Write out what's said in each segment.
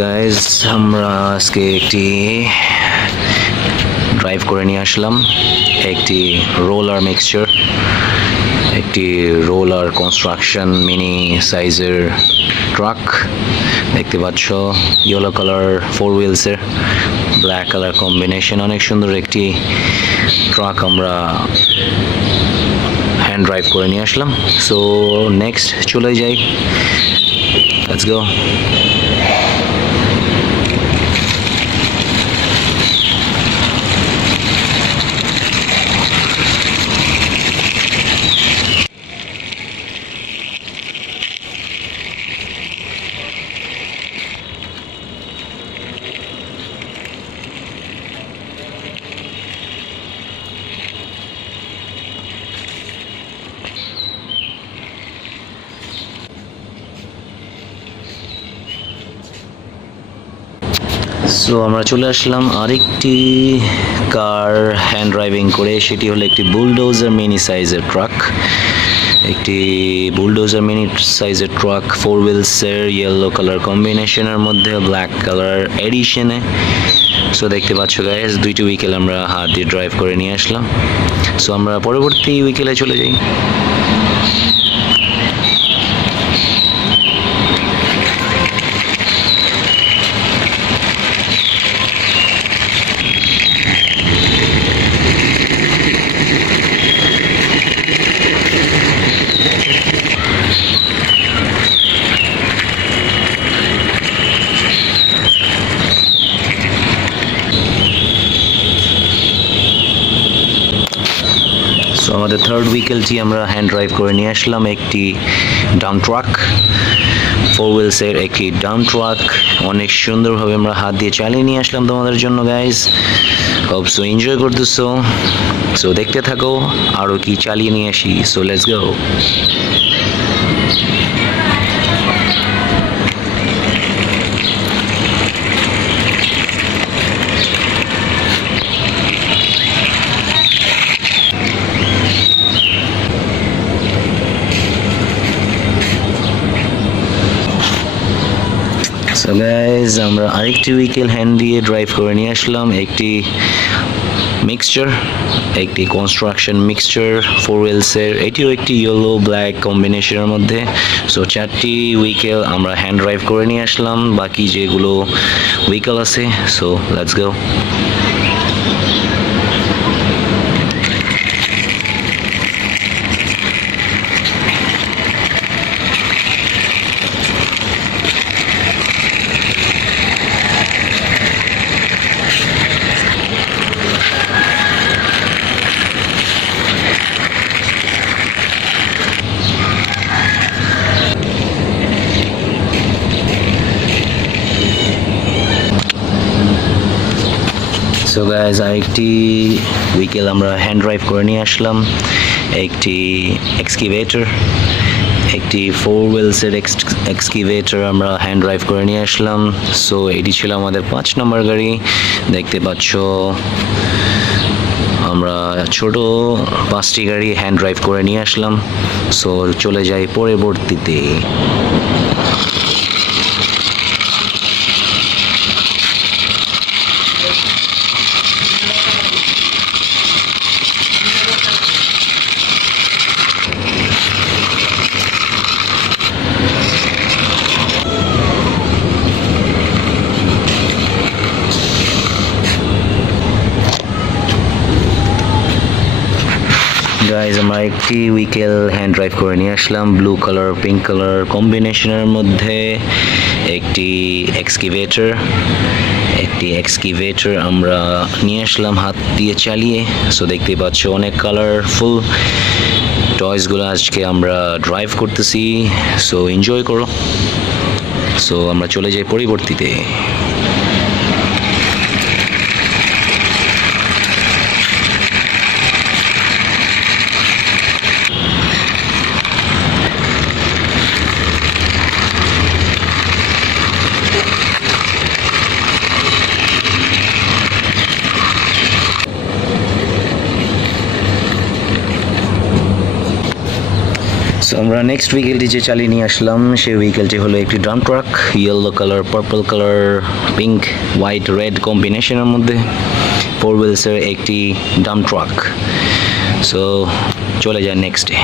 গাইজ আমরা আজকে একটি ড্রাইভ করে নিয়ে আসলাম একটি রোলার মিক্সচার, একটি রোলার কনস্ট্রাকশন মিনি সাইজের ট্রাক দেখতে পাচ্ছ। ইয়েলো কালার 4 হুইলসের ব্ল্যাক কালার কম্বিনেশন, অনেক সুন্দর একটি ট্রাক আমরা হ্যান্ড ড্রাইভ করে নিয়ে আসলাম। সো নেক্সট চলে যাই, লেটস গো। সো আমরা চলে আসলাম আরেকটি কার হ্যান্ড ড্রাইভিং করে, সেটি হলো একটি বুলডোজার মিনি সাইজের ট্রাক। একটি বুলডোজার মিনি সাইজের ট্রাক 4 হুইলসের ইয়েলো কালার কম্বিনেশনের মধ্যে ব্ল্যাক কালার এডিশনে। সো দেখতে পাচ্ছ গাইস, দুইটি উইকেল আমরা হাত দিয়ে ড্রাইভ করে নিয়ে আসলাম। সো আমরা পরবর্তী উইকেলে চলে যাই। সো আমাদের থার্ড উইকেলটি আমরা হ্যান্ড ড্রাইভ করে নিয়ে আসলাম একটি ডাউন ট্রাক, 4 হুইলসের একটি ডাউন ট্রাক। অনেক সুন্দরভাবে আমরা হাত দিয়ে চালিয়ে নিয়ে আসলাম তোমাদের জন্য গাইজ। হোপ সো এনজয় করতেছো। সো দেখতে থাকো আরও কি চালিয়ে নিয়ে আসি। So let's go. So guys আমরা আরেকটি উইকেল হ্যান্ড দিয়ে ড্রাইভ করে নিয়ে আসলাম একটি মিক্সচার, একটি কনস্ট্রাকশন মিক্সচার 4 হুইলসের। এটিও একটি ইয়েলো ব্ল্যাক কম্বিনেশনের মধ্যে। সো 4টি উইকেল আমরা হ্যান্ড ড্রাইভ করে নিয়ে আসলাম, বাকি যেগুলো উইকেল আছে। So let's go. So guys আরেকটি উইকেল আমরা হ্যান্ড ড্রাইভ করে নিয়ে আসলাম একটি এক্সকিভেটর, একটি 4 হুইলসের এক্সকিভেটর আমরা হ্যান্ড ড্রাইভ করে নিয়ে আসলাম। সো এটি ছিল আমাদের 5 নম্বর গাড়ি। দেখতে পাচ্ছ আমরা ছোট 5টি গাড়ি হ্যান্ড ড্রাইভ করে নিয়ে আসলাম। সো চলে যাই পরবর্তীতে। গাইজ আমরা একটি উইকেল হ্যান্ড ড্রাইভ করে নিয়ে আসলাম ব্লু কালার পিঙ্ক কালার কম্বিনেশনের মধ্যে একটি এক্সকিভেটর আমরা নিয়ে আসলাম হাত দিয়ে চালিয়ে। সো দেখতে পাচ্ছ অনেক কালারফুল টয়সগুলো আজকে আমরা ড্রাইভ করতেছি। সো এনজয় করো। সো আমরা চলে যাই পরবর্তীতে। সো আমরা নেক্সট ভেহিকেলটি যে চালিয়ে নিয়ে আসলাম সেই ভেহিকেলটি হলো একটি drum truck, yellow colour, purple colour, pink, white, red কম্বিনেশনের মধ্যে 4 হুইলসের একটি ড্রাম ট্রাক। সো চলে যায় নেক্সটে।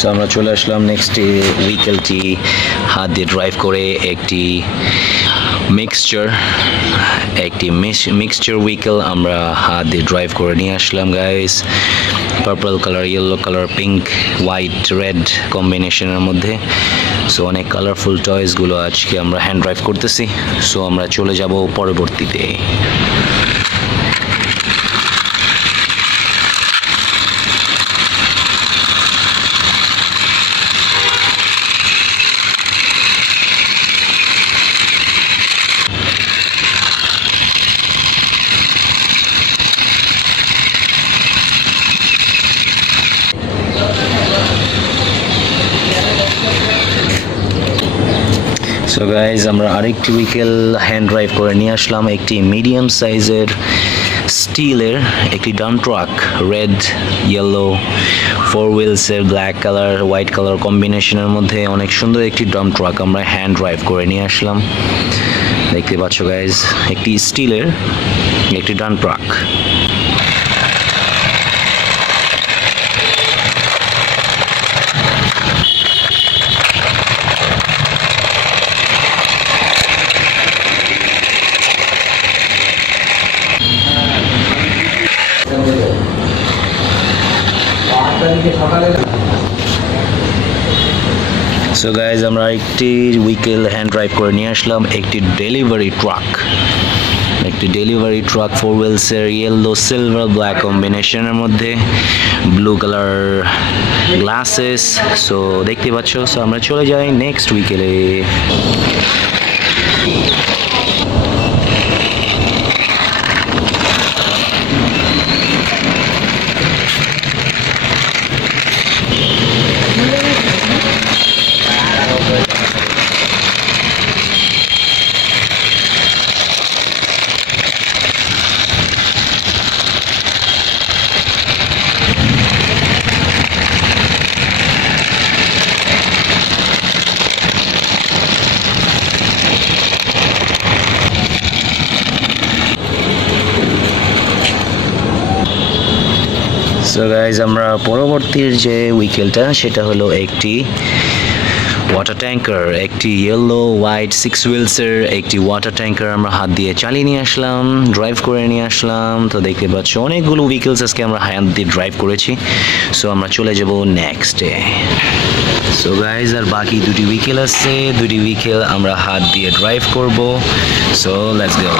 সো আমরা চলে আসলাম নেক্সট ভেহিকেলটি হাত দিয়ে ড্রাইভ করে একটি মিক্সচার ভেহিকেল আমরা হাত দিয়ে ড্রাইভ করে নিয়ে আসলাম guys. Purple colour, yellow colour, pink, white, red কম্বিনেশনের মধ্যে। সো অনেক কালারফুল টয়েসগুলো আজকে আমরা হ্যান্ড ড্রাইভ করতেছি। সো আমরা চলে যাব পরবর্তীতে। সো গাইজ আমরা আরেকটি ভেহিকেল হ্যান্ড ড্রাইভ করে নিয়ে আসলাম, একটি মিডিয়াম সাইজের স্টিলের একটি ডাম্প ট্রাক, রেড, ইয়েলো, 4 হুইলসের, ব্ল্যাক কালার, হোয়াইট কালার কম্বিনেশনের মধ্যে অনেক সুন্দর একটি ডাম্প ট্রাক আমরা হ্যান্ড ড্রাইভ করে নিয়ে আসলাম। দেখতে পাচ্ছ গাইজ, একটি স্টিলের একটি ডাম্প ট্রাক। সো গাইজ আমরা একটি ভেহিকেল হ্যান্ড ড্রাইভ করে নিয়ে আসলাম, একটি ডেলিভারি ট্রাক 4 হুইলসের, ইয়েলো, সিলভার, ব্ল্যাক কম্বিনেশনের মধ্যে, ব্লু কালার গ্লাসেস। সো দেখতে পাচ্ছ। সো আমরা চলে যাই নেক্সট ভেহিকেলে। সো গাইজ আমরা পরবর্তীর যে ভেহিকেলটা সেটা হলো একটি ওয়াটার ট্যাঙ্কার, একটি ইয়েলো, হোয়াইট, 6 হুইলসের একটি ওয়াটার ট্যাঙ্কার আমরা হাত দিয়ে চালিয়ে নিয়ে আসলাম, ড্রাইভ করে নিয়ে আসলাম। তো দেখতে পাচ্ছ অনেকগুলো ভেহিকেলস আজকে আমরা হাত দিয়ে ড্রাইভ করেছি। সো আমরা চলে যাব নেক্সটে। সো গাইজ আর বাকি দুটি ভেহিকেল আছে, দুটি ভেহিকেল আমরা হাত দিয়ে ড্রাইভ করব। So let's go.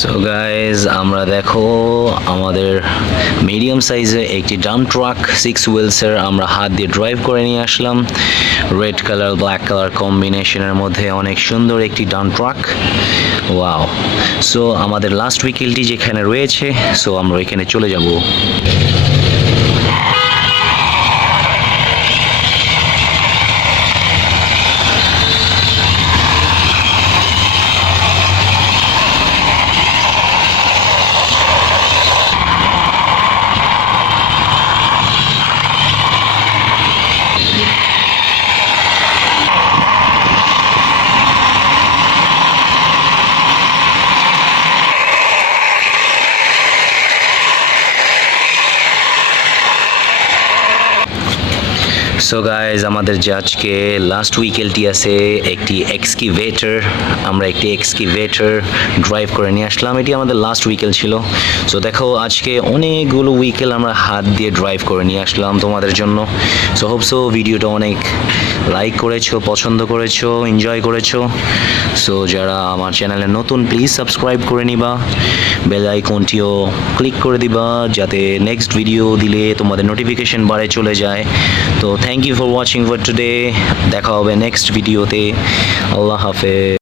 So guys আমরা দেখো আমাদের মিডিয়াম সাইজের একটি ডাম্প ট্রাক 6 হুইলসের আমরা হাত দিয়ে ড্রাইভ করে নিয়ে আসলাম, রেড কালার, ব্ল্যাক কালার কম্বিনেশনের মধ্যে অনেক সুন্দর একটি ডাম্প ট্রাক। ওয়াও। সো আমাদের লাস্ট ভেহিকেলটি যেখানে রয়েছে, সো আমরা এখানে চলে যাব। সো গাইজ আমাদের যে আজকে লাস্ট উইকেলটি আছে একটি এক্সকিভেটর, আমরা একটি এক্সকিভেটর ড্রাইভ করে নিয়ে আসলাম। এটি আমাদের লাস্ট উইকেল ছিল। সো দেখো আজকে অনেকগুলো উইকেল আমরা হাত দিয়ে ড্রাইভ করে নিয়ে আসলাম তোমাদের জন্য। সো হোপসো ভিডিওটা অনেক লাইক করেছো, পছন্দ করেছো, এনজয় করেছো। সো যারা আমার চ্যানেলে নতুন প্লিজ সাবস্ক্রাইব করে নিবা, বেল আইকনটিও ক্লিক করে দিবা যাতে নেক্সট ভিডিও দিলে তোমাদের নোটিফিকেশন বারে চলে যায়। তো thank you for watching for today. দেখা হবে নেক্সট ভিডিওতে। আল্লাহ হাফেজ।